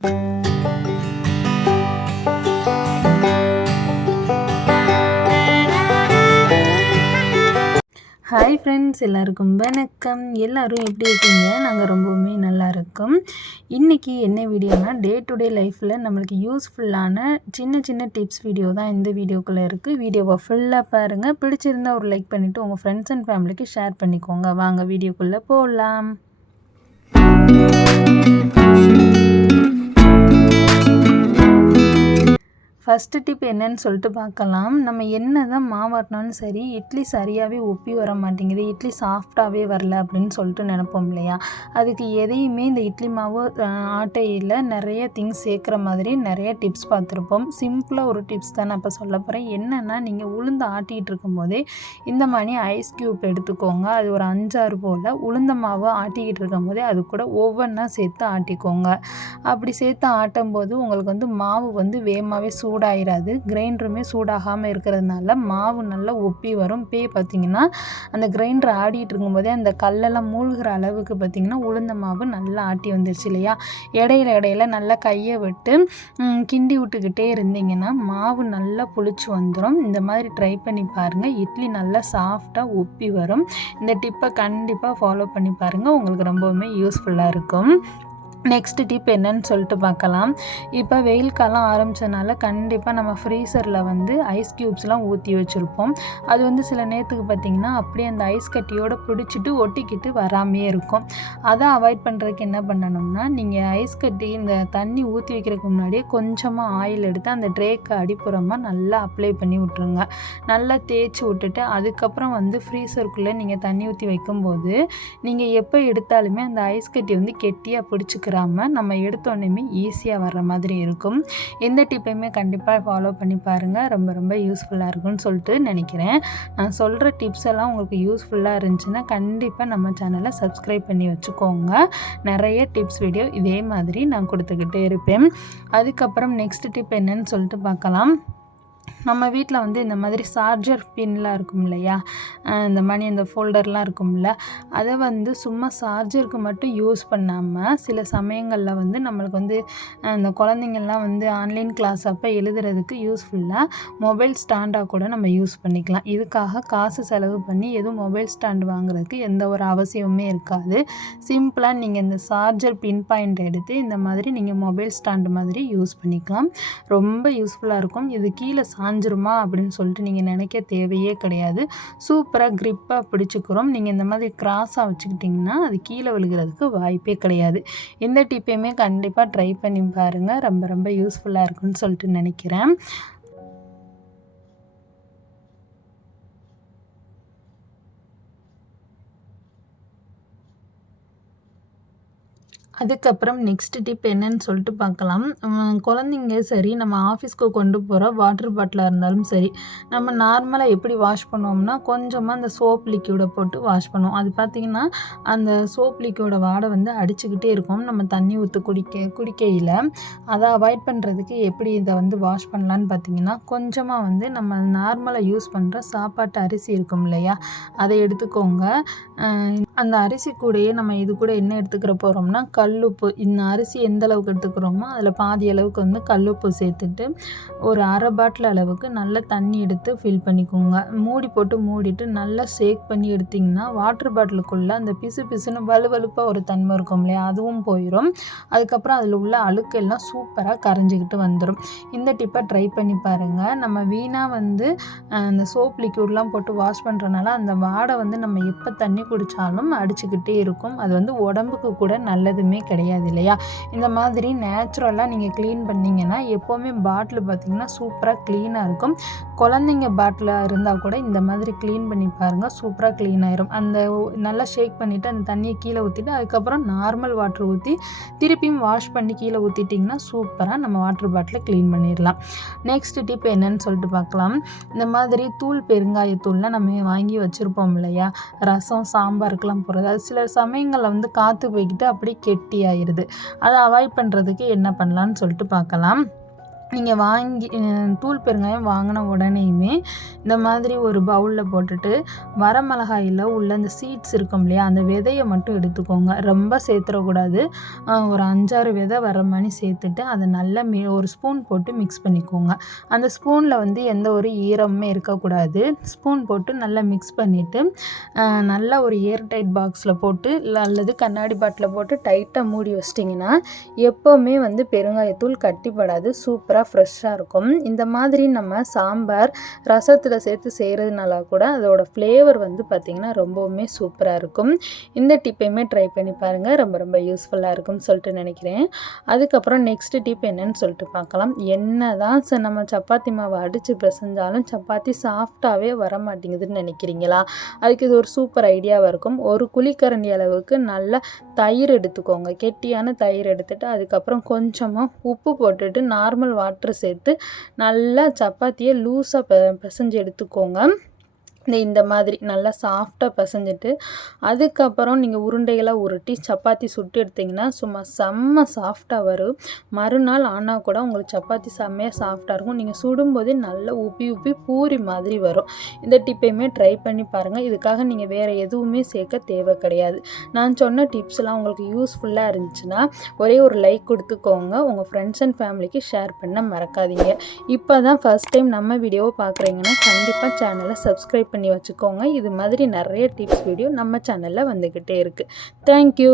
Hi friends எல்லாருக்கும் வணக்கம். எல்லோரும் எப்படி இருக்கீங்க? நாங்கள் ரொம்பவுமே நல்லா இருக்கோம். இன்றைக்கி என்ன வீடியோனா டே டு டே லைஃப்பில் நம்மளுக்கு யூஸ்ஃபுல்லான சின்ன சின்ன டிப்ஸ் வீடியோ தான் இந்த வீடியோக்குள்ளே இருக்குது வீடியோவை ஃபுல்லாக பாருங்கள் பிடிச்சிருந்தா ஒரு லைக் பண்ணிவிட்டு உங்கள் ஃப்ரெண்ட்ஸ் அண்ட் ஃபேமிலிக்கு ஷேர் பண்ணிக்கோங்க. வாங்க வீடியோக்குள்ளே போகலாம் ஃபஸ்ட்டு டிப் என்னன்னு சொல்லிட்டு பார்க்கலாம். நம்ம என்ன தான் மாவாட்டினாலும் சரி இட்லி சரியாகவே ஒப்பி வர மாட்டேங்குது. இட்லி சாஃப்டாகவே வரல அப்படின்னு சொல்லிட்டு நினப்போம் இல்லையா? அதுக்கு எதையுமே இந்த இட்லி மாவு ஆட்டையில் நிறைய திங்ஸ் சேர்க்குற மாதிரி நிறைய டிப்ஸ் பார்த்துருப்போம். சிம்பிளாக ஒரு டிப்ஸ் தான் நான் இப்போ சொல்ல போகிறேன் என்னென்னா நீங்கள் உளுந்து ஆட்டிகிட்டு இருக்கும்போதே இந்த மாதிரி ஐஸ் க்யூப் எடுத்துக்கோங்க. அது ஒரு அஞ்சாறு போல் உளுந்த மாவு ஆட்டிக்கிட்டு இருக்கும்போதே அது கூட ஒவ்வொன்றா சேர்த்து ஆட்டிக்கோங்க. அப்படி சேர்த்து ஆட்டும் போது உங்களுக்கு வந்து மாவு வந்து வேகமாகவே சூ சூடாயிராது. கிரைண்டருமே சூடாகாமல் இருக்கிறதுனால மாவு நல்லா ஒப்பி வரும். இப்போயே பார்த்திங்கன்னா அந்த கிரைண்டர் ஆடிட்டு இருக்கும்போதே அந்த கல்லெல்லாம் மூழ்கிற அளவுக்கு பார்த்திங்கன்னா உளுந்த மாவு நல்லா ஆட்டி வந்துருச்சு இல்லையா? இடையில இடையில நல்லா கையை விட்டு கிண்டி விட்டுக்கிட்டே இருந்தீங்கன்னா மாவு நல்லா புளிச்சு வந்துடும் இந்த மாதிரி ட்ரை பண்ணி பாருங்கள் இட்லி நல்லா சாஃப்டாக ஒப்பி வரும். இந்த டிப்பை கண்டிப்பாக ஃபாலோ பண்ணி பாருங்கள் உங்களுக்கு ரொம்பவுமே யூஸ்ஃபுல்லாக இருக்கும். நெக்ஸ்ட்டு டிப் என்னன்னு சொல்லிட்டு பார்க்கலாம். இப்போ வெயில் காலம் ஆரம்பித்தனால கண்டிப்பாக நம்ம ஃப்ரீசரில் வந்து ஐஸ் க்யூப்ஸ்லாம் ஊற்றி வச்சுருப்போம். அது வந்து சில நேரத்துக்கு பார்த்திங்கன்னா அப்படியே அந்த ஐஸ் கட்டியோடு பிடிச்சிட்டு ஒட்டிக்கிட்டு வராமையே இருக்கும். அதை அவாய்ட் பண்ணுறதுக்கு என்ன பண்ணணும்னா நீங்கள் ஐஸ் கட்டி இந்த தண்ணி ஊற்றி வைக்கிறதுக்கு முன்னாடியே கொஞ்சமாக ஆயில் எடுத்து அந்த ட்ரேக்கு அடிப்புறமாக நல்லா அப்ளை பண்ணி விட்ருங்க நல்லா தேய்ச்சி விட்டுட்டு அதுக்கப்புறம் வந்து ஃப்ரீசருக்குள்ளே நீங்கள் தண்ணி ஊற்றி வைக்கும்போது நீங்கள் எப்போ எடுத்தாலுமே அந்த ஐஸ் கட்டி வந்து கெட்டியாக பிடிச்சிக்க இருக்கிறாம நம்ம எடுத்தோடனேமே ஈஸியாக வர்ற மாதிரி இருக்கும். எந்த டிப்பையுமே கண்டிப்பாக ஃபாலோ பண்ணி பாருங்கள் ரொம்ப ரொம்ப யூஸ்ஃபுல்லாக இருக்கும்னு சொல்லிட்டு நினைக்கிறேன். நான் சொல்கிற டிப்ஸ் எல்லாம் உங்களுக்கு யூஸ்ஃபுல்லாக இருந்துச்சுன்னா கண்டிப்பாக நம்ம சேனலை சப்ஸ்கிரைப் பண்ணி வச்சுக்கோங்க. நிறைய டிப்ஸ் வீடியோ இதே மாதிரி நான் கொடுத்துக்கிட்டே இருப்பேன். அதுக்கப்புறம் நெக்ஸ்ட் டிப் என்னன்னு சொல்லிட்டு பார்க்கலாம். நம்ம வீட்டில் வந்து இந்த மாதிரி சார்ஜர் பின்லாம் இருக்கும் இல்லையா? இந்த மணி அந்த ஃபோல்டர்லாம் இருக்கும்ல அதை வந்து சும்மா சார்ஜருக்கு மட்டும் யூஸ் பண்ணாமல் சில சமயங்களில் வந்து நம்மளுக்கு வந்து இந்த குழந்தைங்கள்லாம் வந்து ஆன்லைன் கிளாஸ் அப்போ எழுதுறதுக்கு யூஸ்ஃபுல்லாக மொபைல் ஸ்டாண்டாக கூட நம்ம யூஸ் பண்ணிக்கலாம். இதுக்காக காசு செலவு பண்ணி எதுவும் மொபைல் ஸ்டாண்டு வாங்குறதுக்கு எந்த ஒரு அவசியமுமே இருக்காது. சிம்பிளாக நீங்கள் இந்த சார்ஜர் பின் பாயிண்ட் எடுத்து இந்த மாதிரி நீங்கள் மொபைல் ஸ்டாண்டு மாதிரி யூஸ் பண்ணிக்கலாம். ரொம்ப யூஸ்ஃபுல்லாக இருக்கும். இது கீழே காஞ்சிருமா அப்படின்னு சொல்லிட்டு நீங்கள் நினைக்க தேவையே கிடையாது. சூப்பராக க்ரிப்பாக பிடிச்சிக்கிறோம். நீங்கள் இந்த மாதிரி க்ராஸாக வச்சுக்கிட்டிங்கன்னா அது கீழே விழுகிறதுக்கு வாய்ப்பே கிடையாது. இந்த டிப்பையுமே கண்டிப்பாக ட்ரை பண்ணி பாருங்கள் ரொம்ப ரொம்ப யூஸ்ஃபுல்லாக இருக்குன்னு சொல்லிட்டு நினைக்கிறேன். அதுக்கப்புறம் நெக்ஸ்ட் டிப் என்னன்னு சொல்லிட்டு பார்க்கலாம். குழந்தைங்க சரி நம்ம ஆஃபீஸ்க்கு கொண்டு போகிற வாட்டர் பாட்டிலாக இருந்தாலும் சரி நம்ம நார்மலாக எப்படி வாஷ் பண்ணுவோம்னா கொஞ்சமாக அந்த சோப் லிக்யூடை போட்டு வாஷ் பண்ணுவோம். அது பார்த்திங்கன்னா அந்த சோப் லிக்யூட வாடை வந்து அடிச்சுக்கிட்டே இருக்கும். நம்ம தண்ணி ஊற்று குடிக்க குடிக்கையில். அதை அவாய்ட் பண்ணுறதுக்கு எப்படி இதை வந்து வாஷ் பண்ணலான்னு பார்த்தீங்கன்னா கொஞ்சமாக வந்து நம்ம நார்மலாக யூஸ் பண்ணுற சாப்பாட்டு அரிசி இருக்கும் இல்லையா? அதை எடுத்துக்கோங்க. அந்த அரிசி கூடயே நம்ம இது கூட என்ன எடுத்துக்கிற போகிறோம்னா கல்லுப்பு. இந்த அரிசி எந்த அளவுக்கு எடுத்துக்கிறோமோ அதில் பாதி அளவுக்கு வந்து கல்லுப்பு சேர்த்துட்டு ஒரு அரை பாட்டில் அளவுக்கு நல்லா தண்ணி எடுத்து ஃபில் பண்ணிக்கோங்க. மூடி போட்டு மூடிட்டு நல்லா ஷேக் பண்ணி எடுத்திங்கன்னா வாட்டர் பாட்டிலுக்குள்ளே அந்த பிசு பிசுன்னு வலுவலுப்பாக ஒரு தன்மை இருக்கும் இல்லையா? அதுவும் போயிடும் அதுக்கப்புறம் அதில் உள்ள அழுக்கெல்லாம் சூப்பராக கரைஞ்சிக்கிட்டு வந்துடும் இந்த டிப்பை ட்ரை பண்ணி பாருங்கள் நம்ம வீணாக வந்து அந்த சோப் லிக்யூட்லாம் போட்டு வாஷ் பண்ணுறனால அந்த வாடை வந்து நம்ம எப்போ தண்ணி குடித்தாலும் அடிச்சுக்கிட்டே இருக்கும். அது வந்து உடம்புக்கு கூட நல்லதுமே கிடையாது இல்லையா? இந்த மாதிரி நேச்சுரலாக நீங்கள் க்ளீன் பண்ணிங்கன்னா எப்போவுமே பாட்டில் பார்த்திங்கன்னா சூப்பராக க்ளீனாக இருக்கும். குழந்தைங்க பாட்டிலாக இருந்தால் கூட இந்த மாதிரி க்ளீன் பண்ணி பாருங்கள் சூப்பராக க்ளீன் ஆயிரும். அந்த நல்லா ஷேக் பண்ணிவிட்டு அந்த தண்ணியை கீழே ஊற்றிட்டு அதுக்கப்புறம் நார்மல் வாட்டர் ஊற்றி திருப்பியும் வாஷ் பண்ணி கீழே ஊற்றிட்டிங்கன்னா சூப்பராக நம்ம வாட்டர் பாட்டிலை க்ளீன் பண்ணிடலாம். நெக்ஸ்ட் டிப் என்னன்னு சொல்லிட்டு பார்க்கலாம். இந்த மாதிரி தூள் பெருங்காயத்தூள்லாம் நம்ம வாங்கி வச்சுருப்போம் இல்லையா? ரசம் சாம்பாருக்கெல்லாம் போகிறது அது சில சமயங்களில் வந்து காற்று போய்கிட்டு அப்படியே கெட்டி ஆயிடுது அதை அவாய்ட் பண்ணுறதுக்கு என்ன பண்ணலான்னு சொல்லிட்டு பார்க்கலாம். நீங்கள் வாங்கி தூள் பெருங்காயம் வாங்கின உடனேயுமே இந்த மாதிரி ஒரு பவுலில் போட்டுட்டு வரமிளகாயில் உள்ள அந்த சீட்ஸ் இருக்கும் இல்லையா அந்த விதையை மட்டும் எடுத்துக்கோங்க. ரொம்ப சேர்த்துடக்கூடாது. ஒரு அஞ்சாறு விதை வர மாதிரி சேர்த்துட்டு அதை நல்லா மி ஒரு ஸ்பூன் போட்டு மிக்ஸ் பண்ணிக்கோங்க. அந்த ஸ்பூனில் வந்து எந்த ஒரு ஈரமுமே இருக்கக்கூடாது. ஸ்பூன் போட்டு நல்லா மிக்ஸ் பண்ணிவிட்டு நல்லா ஒரு ஏர் டைட் பாக்ஸில் போட்டு இல்லை அல்லது கண்ணாடி பாட்டில் போட்டு டைட்டாக மூடி வச்சிட்டிங்கன்னா எப்போவுமே வந்து பெருங்காயத்தூள் கட்டிப்படாது. சூப்பராக ஃப்ரெஷ்ஷாக இருக்கும். இந்த மாதிரி நம்ம சாம்பார் ரசத்தில் சேர்த்து செய்கிறதுனால கூட அதோட ஃப்ளேவர் வந்து பார்த்திங்கன்னா ரொம்பவுமே சூப்பராக இருக்கும். இந்த டிப்பையுமே ட்ரை பண்ணி பாருங்கள் ரொம்ப ரொம்ப யூஸ்ஃபுல்லாக இருக்கும்னு சொல்லிட்டு நினைக்கிறேன். அதுக்கப்புறம் நெக்ஸ்ட் டிப் என்னன்னு சொல்லிட்டு பார்க்கலாம் என்ன தான் ச நம்ம சப்பாத்தி மாவை அடித்து பிசைஞ்சாலும் சப்பாத்தி சாஃப்டாகவே வர மாட்டேங்குதுன்னு நினைக்கிறீங்களா? அதுக்கு இது ஒரு சூப்பர் ஐடியாவாக இருக்கும். ஒரு குழிக்கரண்டி அளவுக்கு நல்ல தயிர் எடுத்துக்கோங்க. கெட்டியான தயிர் எடுத்துகிட்டு அதுக்கப்புறம் கொஞ்சமாக உப்பு போட்டுட்டு நார்மல் வாட்ரு சேர்த்து நல்லா சப்பாத்தியை லூஸாக பெ பிசைஞ்சு எடுத்துக்கோங்க. இந்த இந்த மாதிரி நல்லா சாஃப்டாக பிசைஞ்சிட்டு அதுக்கப்புறம் நீங்கள் உருண்டைகளாக உருட்டி சப்பாத்தி சுட்டு எடுத்திங்கன்னா சும்மா செம்ம சாஃப்டாக வரும். மறுநாள் ஆனால் கூட உங்களுக்கு சப்பாத்தி செம்மையாக சாஃப்டாக இருக்கும். நீங்கள் சுடும்போதே நல்லா உப்பி உப்பி பூரி மாதிரி வரும். இந்த டிப்பையுமே ட்ரை பண்ணி பாருங்கள் இதுக்காக நீங்கள் வேறு எதுவுமே சேர்க்க தேவை கிடையாது. நான் சொன்ன டிப்ஸ்லாம் உங்களுக்கு யூஸ்ஃபுல்லாக இருந்துச்சுன்னா ஒரே ஒரு லைக் கொடுத்துக்கோங்க. உங்கள் ஃப்ரெண்ட்ஸ் அண்ட் ஃபேமிலிக்கு ஷேர் பண்ண மறக்காதீங்க. இப்போ தான் ஃபஸ்ட் டைம் நம்ம வீடியோவை பார்க்குறீங்கன்னா கண்டிப்பாக சேனலை சப்ஸ்கிரைப் பண்ணி வச்சுக்கோங்க. இது மாதிரி நிறைய டிப்ஸ் வீடியோ நம்ம சேனலில் வந்துக்கிட்டே இருக்குது தேங்க்யூ